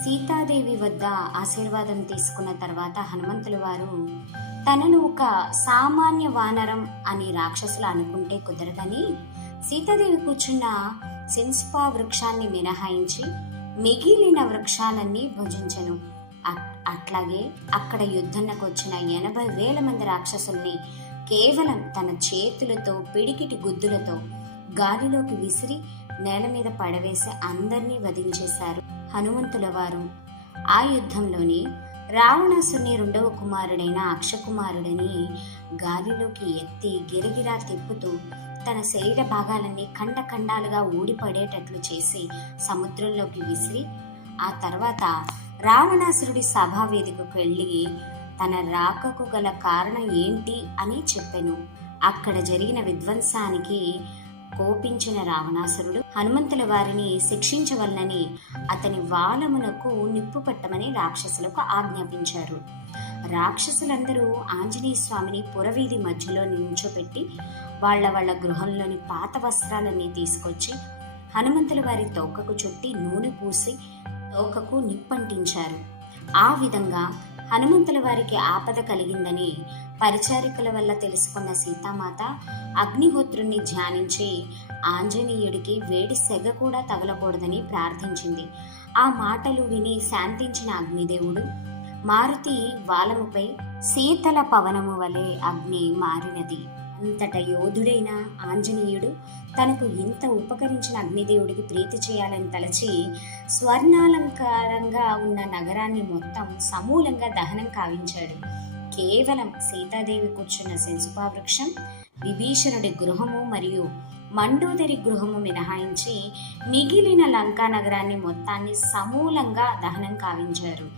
సీతాదేవి వద్ద ఆశీర్వాదం తీసుకున్న తర్వాత హనుమంతుల వారు తనను ఒక సామాన్య వానరం అని రాక్షసులు అనుకుంటే కుదరదని సీతాదేవి కూర్చున్న సెన్స్పా వృక్షాన్ని మినహాయించి మిగిలిన వృక్షాలన్నీ భుజించెను. అట్లాగే అక్కడ యుద్ధంకు వచ్చిన 80,000 మంది రాక్షసుల్ని కేవలం తన చేతులతో పిడికిటి గుద్దులతో గాలిలోకి విసిరి నేల మీద పడవేసి అందరినీ వధించేశారు హనుమంతుల వారు. ఆ యుద్ధంలోని రావణాసుని 2వ కుమారుడైన అక్షకుమారుడని గాలిలోకి ఎత్తి గిరగిరా తిప్పుతూ తన శరీర భాగాలన్నీ ఖండఖండాలుగా ఊడిపడేటట్లు చేసి సముద్రంలోకి విసిరి ఆ తర్వాత రావణాసురుడి సభావేదికకు వెళ్ళి తన రాకకు గల కారణం ఏంటి అని చెప్పెను. అక్కడ జరిగిన విధ్వంసానికి కోపించిన రావణాసురుడు హనుమంతుల వారిని శిక్షించవలనని అతని వాలమునకు నిప్పు పెట్టమని రాక్షసులకు ఆజ్ఞాపించారు. రాక్షసులందరూ ఆంజనేయ స్వామిని పురవీధి మధ్యలో నిల్చోపెట్టి వాళ్ళ గృహంలోని పాత వస్త్రాలన్నీ తీసుకొచ్చి హనుమంతుల వారి తోకకు చుట్టి నూనె పూసి తోకకు నిప్పంటించారు. ఆ విధంగా హనుమంతుల వారికి ఆపద కలిగిందని పరిచారికల వల్ల తెలుసుకున్న సీతామాత అగ్నిహోత్రుణ్ణి ధ్యానించి ఆంజనేయుడికి వేడి సెగ కూడా తగలకూడదని ప్రార్థించింది. ఆ మాటలు విని శాంతించిన అగ్నిదేవుడు మారుతి వాలముపై శీతల పవనము వలె అగ్ని మారినది. అంతట యోధుడైన ఆంజనేయుడు తనకు ఇంత ఉపకరించిన అగ్నిదేవుడికి ప్రీతి చేయాలని తలచి స్వర్ణాలంకారంగా ఉన్న నగరాన్ని మొత్తం సమూలంగా దహనం కావించాడు. కేవలం సీతాదేవి కూర్చున్న సెన్సుపా వృక్షం, విభీషణుడి గృహము మరియు మండోదరి గృహము మినహాయించి మిగిలిన లంకా నగరాన్ని మొత్తాన్ని సమూలంగా దహనం కావించారు.